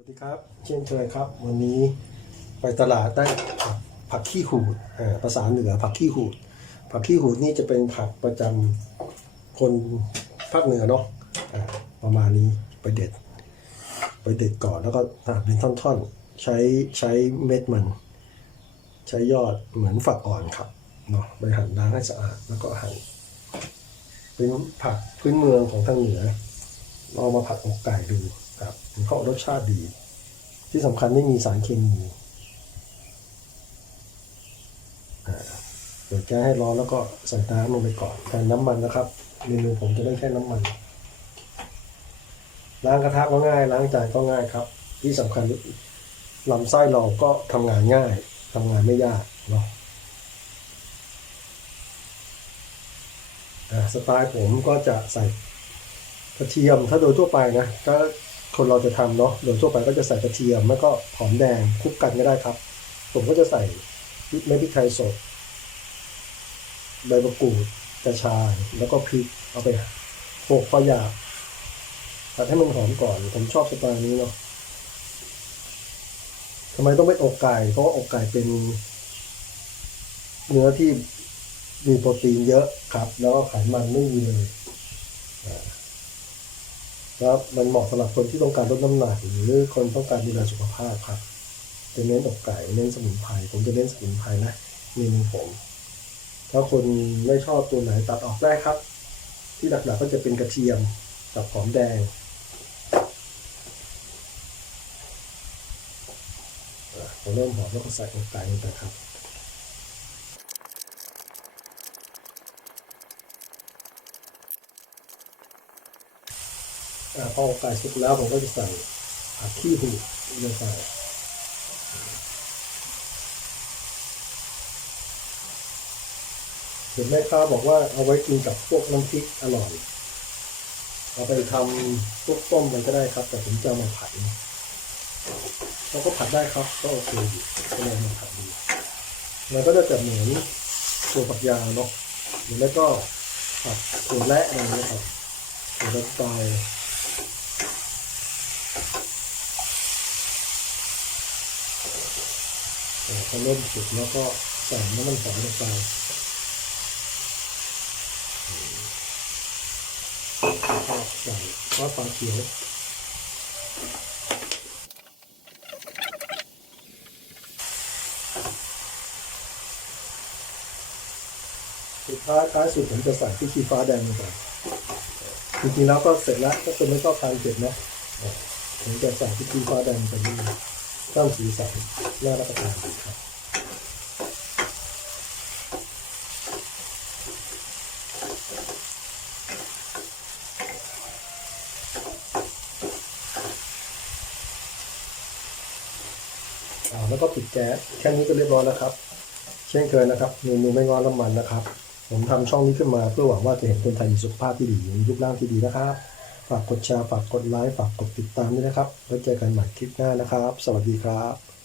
สวัสดีครับ เช่นเคยครับ วันนี้ไปตลาดได้ผักผักขี้หูดอ่าภาษาเหนือผักขี้หูด ผักขี้หูดนี่จะเป็นผักประจำคนภาคเหนือเนาะประมาณนี้ไปเด็ด ไปเด็ดก่อนแล้วก็หั่นเป็นท่อนๆ ใช้ใช้เม็ดมัน ใช้ยอดเหมือนฝักอ่อนครับเนาะไปหั่นล้างให้สะอาดแล้วก็หั่นเป็นผักพื้นเมืองของทางเหนือลองมาผัดอกไก่ดู ครับมันเขารสชาติดี ที่สำคัญไม่มีสารเคมีอ่าเปิดแก๊สให้ร้อนแล้วก็ใส่น้ำลงไปก่อนแทนน้ำมันนะครับเมนูผมจะได้แค่น้ำมันล้างกระทะก็ง่าย ล้างจานก็ง่ายครับ ที่สำคัญลำไส้เราก็ทำงานง่ายทำงานไม่ยากเนาะสไตล์ผมก็จะใส่กระเทียมถ้าโดยทั่วไปนะถ้า คนเราจะทำเนาะโดยทั่วไปก็จะใส่กระเทียมแล้วก็หอมแดงคลุกกันก็ได้ครับ ผมก็จะใส่เม็ดพริกไทยสดใบมะกรูดกระชายแล้วก็พริกเอาไปโขลกพอหยาบตัดให้มันหอมก่อน ผมชอบสไตล์นี้เนาะทำไมต้องเป็นอกไก่ เพราะว่าอกไก่เป็น เนื้อที่มีโปรตีนเยอะครับ แล้วก็ไขมันไม่มีเลย ครับมันเหมาะสำหรับคนที่ต้องการลดน้ำหนักหรือคนต้องการดูแลสุขภาพครับจะเน้นอกไก่เน้นสมุนไพรผมจะเน้นสมุนไพรนะเมนูผม ถ้าคนไม่ชอบตัวไหนตัดออกได้ครับ ที่หลักๆก็จะเป็นกระเทียมกับหอมแดงอะพอเริ่มหอมแล้วก็ใส่อกไก่ลงไปครับ พออกไก่สุกแล้วผมก็จะใส่ผักขี้หูลงไปเห็นแม่ค้าบอกว่าเอาไว้กินกับพวกน้ำพริกอร่อย เอาไปทำพวกต้มมันก็ได้ครับ แต่ผมจะเอามาผัดเราก็ผัดได้ครับ ก็โอเคอยู่ก็เลยมาผัดดูมันก็จะแบบเหมือนตัวผักยาวเนาะหรือไม่ก็ผัดถั่วและอะไรอย่างเงี้ยครับถั่วและตอย เอ่อ พอเริ่มสุกแล้วก็ใส่น้ำมันหอยลงไปแล้วก็ใส่ซอสปลาเขียวสุดท้ายท้ายสุดผมจะใส่พริกชี้ฟ้าแดงลงไปจริงๆแล้วก็เสร็จแล้วก็เป็นไม่ชอบทานเผ็ดนะผมจะใส่พริกชี้ฟ้าแดงไปนี่ สร้างสีสันน่ารับประทานครับแล้วก็ปิดแก๊สแค่นี้ก็เรียบร้อยแล้วครับ เช่นเคยนะครับเมนูไม่งอนน้ำมันนะครับ ผมทำช่องนี้ขึ้นมาเพื่อหวังว่าจะเห็นคนไทยมีสุขภาพที่ดีมีรูปร่างที่ดีนะครับ ฝากกดแชร์ ฝากกดไลค์ ฝากกดติดตามด้วยนะครับ แล้วเจอกันใหม่คลิปหน้านะครับ สวัสดีครับ